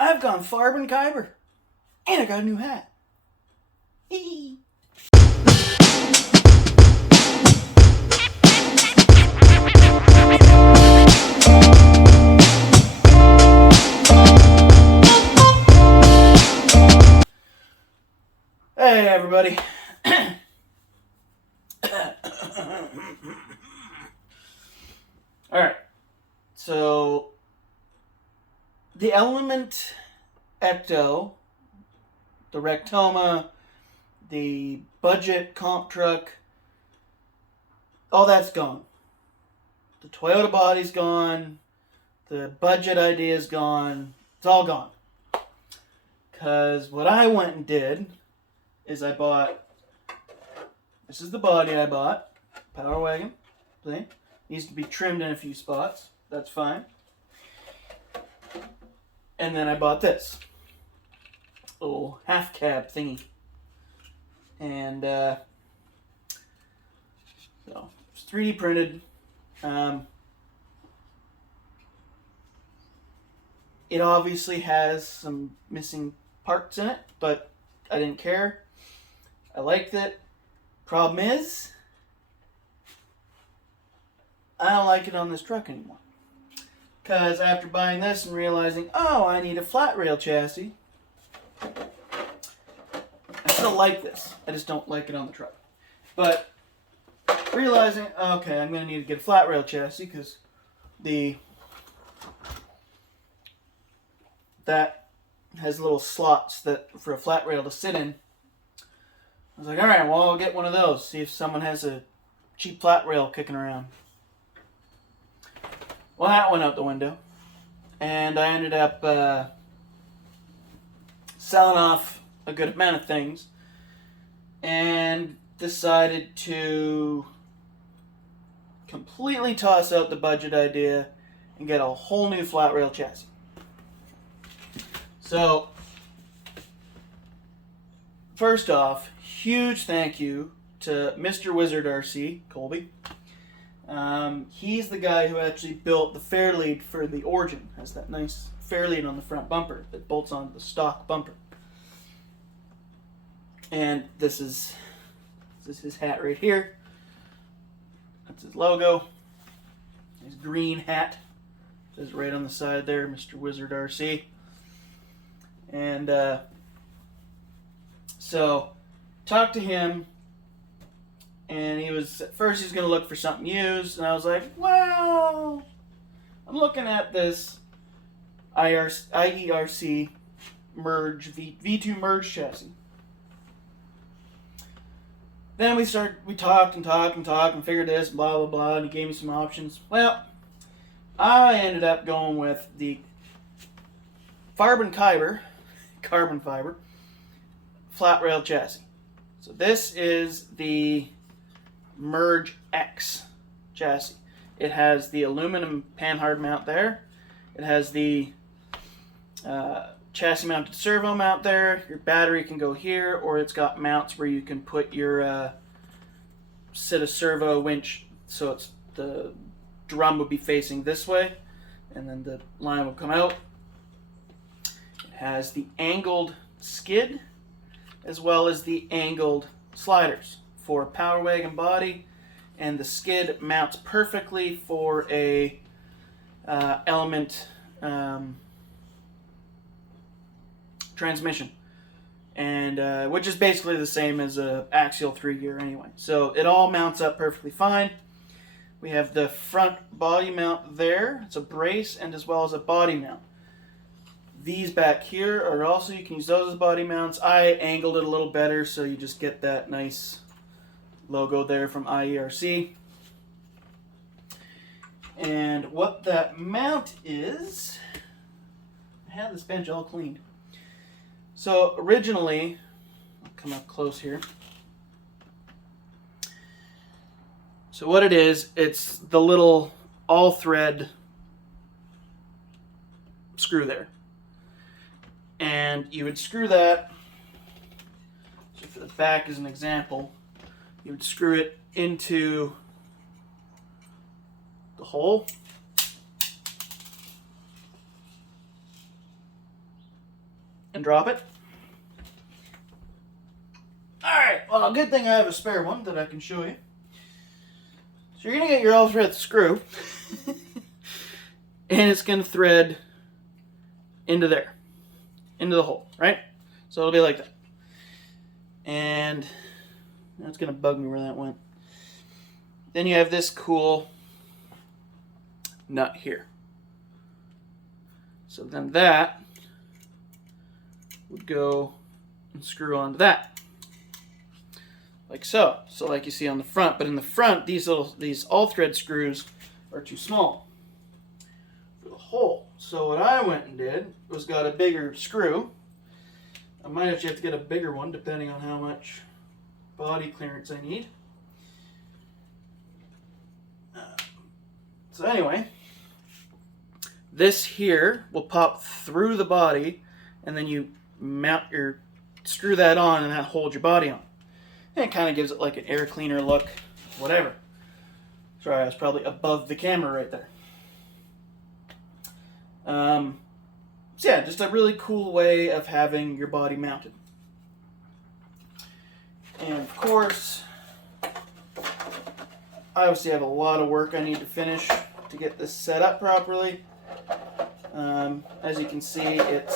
I've gone farb and kyber. And I got a new hat. Hee. Hey everybody. Alright. So the Element ECTO, the Rectoma, the budget comp truck, all that's gone. The Toyota body's gone. The budget idea's gone. It's all gone. Because what I went and did is I bought, this is the body I bought, Power Wagon, see? Needs to be trimmed in a few spots, that's fine. And then I bought this little half cab thingy. And so it's 3D printed. It obviously has some missing parts in it, but I didn't care. I liked it. Problem is, I don't like it on this truck anymore. Because after buying this and realizing, oh, I need a flat rail chassis, I still like this. I just don't like it on the truck. But realizing, okay, I'm going to need to get a flat rail chassis because that has little slots that for a flat rail to sit in. I was like, alright, well, I'll get one of those. See if someone has a cheap flat rail kicking around. Well, that went out the window. And I ended up selling off a good amount of things. And decided to completely toss out the budget idea and get a whole new flat rail chassis. So, first off, huge thank you to Mr. Wizard RC, Colby. He's the guy who actually built the fairlead for the Origin. Has that nice fairlead on the front bumper that bolts onto the stock bumper. And this is his hat right here. That's his logo. His green hat. It says right on the side there, Mr. Wizard RC. And so talked to him, and he was at first he's going to look for something used, and I was like, well, I'm looking at this IERC Merge V2 Merge chassis. Then we talked and figured this, blah, blah, blah, and he gave me some options. Well, I ended up going with the carbon fiber flat rail chassis. So this is the Merge X chassis. It has the aluminum panhard mount there. It has the chassis mounted servo mount there. Your battery can go here, or it's got mounts where you can put your set of servo winch, so it's the drum would be facing this way, and then the line will come out. It has the angled skid as well as the angled sliders for Power Wagon body, and the skid mounts perfectly for a Element transmission, and which is basically the same as a Axial 3-gear anyway. So it all mounts up perfectly fine. We have the front body mount there. It's a brace and as well as a body mount. These back here are also, you can use those as body mounts. I angled it a little better so you just get that nice logo there from IERC. And what that mount is, I have this bench all cleaned. So originally, I'll come up close here. So what it is, it's the little all-thread screw there. And you would screw that, so for the back as an example, you would screw it into the hole. and drop it. Alright, well, good thing I have a spare one that I can show you. So you're going to get your all-thread screw, and it's going to thread into there, into the hole, right? So it'll be like that. And that's going to bug me where that went. Then you have this cool nut here. So then that would go and screw onto that. Like so. So like you see on the front. But in the front, these all-thread screws are too small for the hole. So what I went and did was got a bigger screw. I might actually have to get a bigger one depending on how much body clearance I need. So anyway, this here will pop through the body, and then you screw that on, and that holds your body on. And it kind of gives it like an air cleaner look, whatever. Sorry, I was probably above the camera right there. So yeah, just a really cool way of having your body mounted. And of course, I obviously have a lot of work I need to finish to get this set up properly. As you can see, it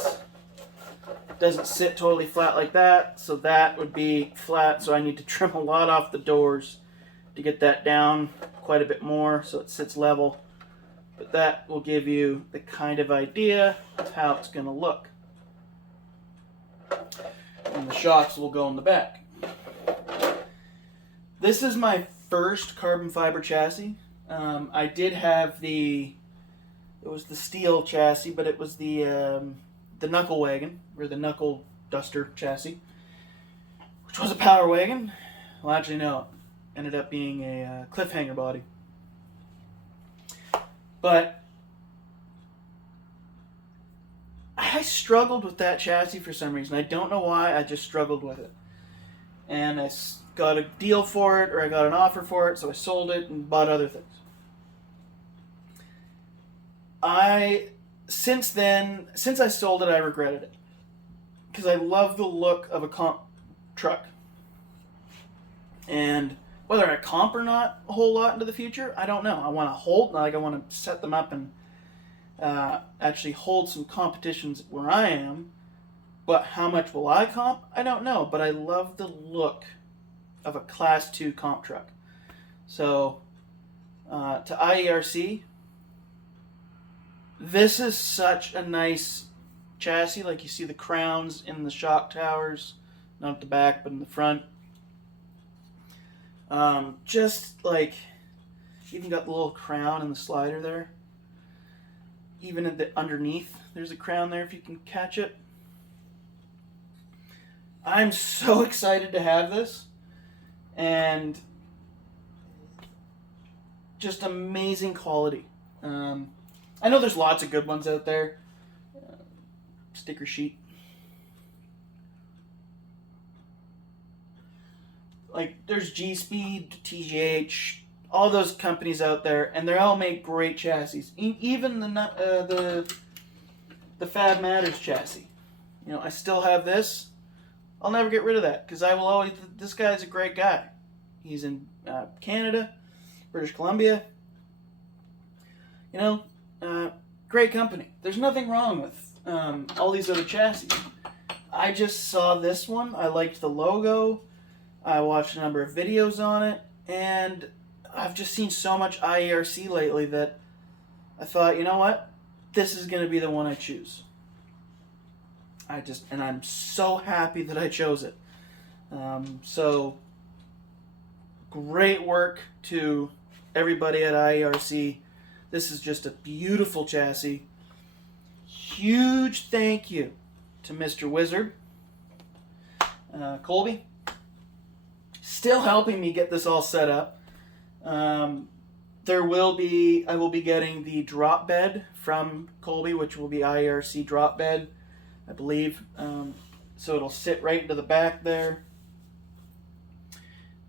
doesn't sit totally flat like that, so that would be flat, so I need to trim a lot off the doors to get that down quite a bit more so it sits level. But that will give you the kind of idea of how it's going to look. And the shocks will go in the back. This is my first carbon fiber chassis. I did have it was the steel chassis, but it was the knuckle wagon, or the knuckle duster chassis, which was a power wagon. Well, actually no, it ended up being a cliffhanger body. But I struggled with that chassis for some reason. I don't know why, I just struggled with it. And I got a deal for it, or I got an offer for it, so I sold it and bought other things. Since I sold it, I regretted it. Because I love the look of a comp truck. And whether I comp or not a whole lot into the future, I don't know. I want to set them up and actually hold some competitions where I am. But how much will I comp? I don't know. But I love the look of a Class 2 comp truck. So, to IERC, this is such a nice chassis. Like you see the crowns in the shock towers, not at the back, but in the front. Just like, even got the little crown in the slider there. Even at the underneath, there's a crown there if you can catch it. I'm so excited to have this. And just amazing quality. I know there's lots of good ones out there. Sticker sheet. Like, there's G-Speed, TGH, all those companies out there, and they all make great chassis. Even the Fab Matters chassis. You know, I still have this. I'll never get rid of that, because I will always... This guy's a great guy. He's in Canada, British Columbia. You know, great company. There's nothing wrong with all these other chassis. I just saw this one. I liked the logo. I watched a number of videos on it, and I've just seen so much IERC lately that I thought, you know what? This is going to be the one I choose. And I'm so happy that I chose it. So, great work to everybody at IERC. This is just a beautiful chassis. Huge thank you to Mr. Wizard, Colby, still helping me get this all set up. I will be getting the drop bed from Colby, which will be IERC drop bed, I believe. So it'll sit right into the back there.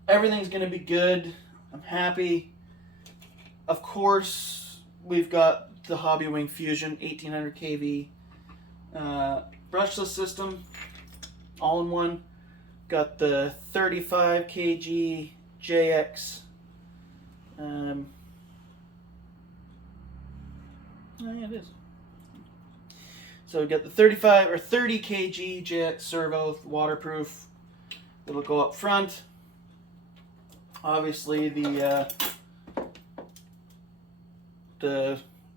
Everything's going to be good. I'm happy. Of course, we've got the HobbyWing Fusion 1800 kV brushless system, all in one. Got the 35 kg JX. Oh, yeah, it is. So we got the 35 or 30 kg JX servo, waterproof. It'll go up front. Obviously, the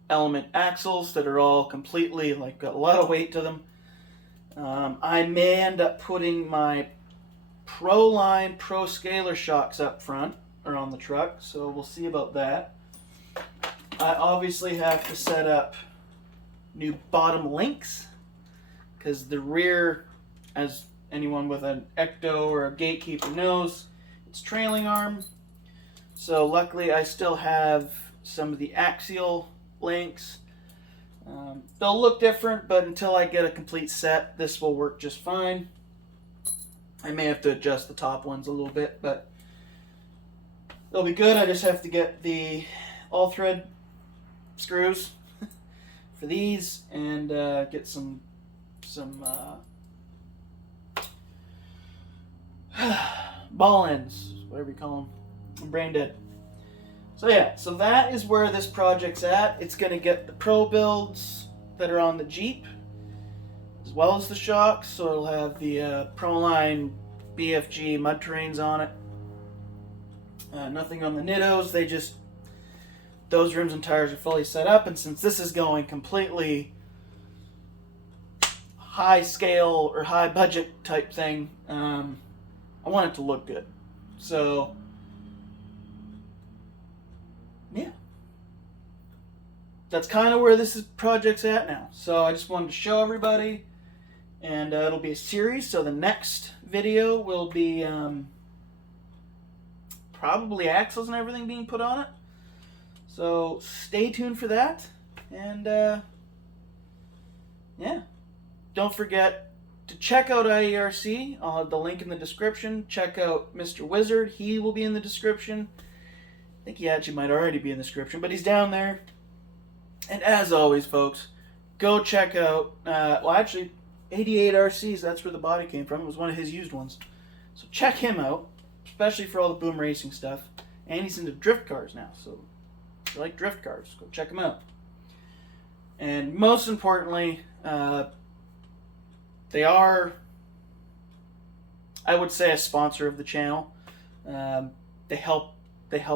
element axles that are all completely, like, got a lot of weight to them. I may end up putting my Proline Pro Scalar shocks up front or on the truck, so we'll see about that. I obviously have to set up new bottom links because the rear, as anyone with an ECTO or a gatekeeper knows, it's trailing arm. So luckily I still have some of the axial links. They'll look different, but until I get a complete set, this will work just fine. I may have to adjust the top ones a little bit, but they'll be good. I just have to get the all-thread screws for these and get some ball ends, whatever you call them. I'm brain dead. So yeah, so that is where this project's at. It's going to get the pro builds that are on the Jeep, as well as the shocks. So it'll have the Proline BFG mud terrains on it. Nothing on the Nittos. Those rims and tires are fully set up. And since this is going completely high scale or high budget type thing, I want it to look good. So yeah, that's kind of where this project's at now. So I just wanted to show everybody, and it'll be a series. So the next video will be probably axles and everything being put on it. So stay tuned for that. And yeah, don't forget to check out IERC. I'll have the link in the description. Check out Mr. Wizard. He will be in the description. I think he actually might already be in the description, but he's down there. And as always, folks, go check out, well, actually, 88 RCs, that's where the body came from. It was one of his used ones. So check him out, especially for all the BoomRacing stuff. And he's into drift cars now, so if you like drift cars, go check him out. And most importantly, they are, I would say, a sponsor of the channel. They help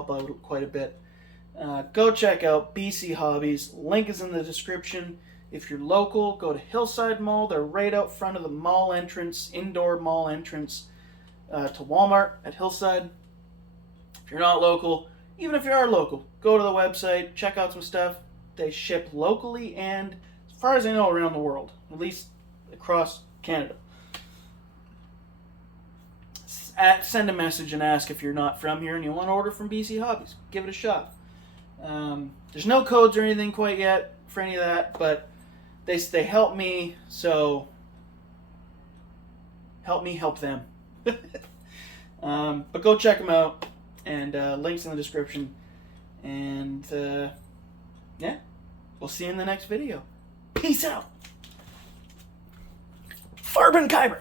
out quite a bit. Go check out BC Hobbies. Link is in the description. If you're local, go to Hillside Mall. They're right out front of the mall entrance, indoor mall entrance to Walmart at Hillside. If you're not local, even if you are local, go to the website, check out some stuff. They ship locally and, as far as I know, around the world, at least across Canada. Send a message and ask if you're not from here and you want to order from BC Hobbies. Give it a shot. There's no codes or anything quite yet for any of that, but they help me, so help me help them. But go check them out, and links in the description. And yeah, we'll see you in the next video. Peace out. Farben Kyber.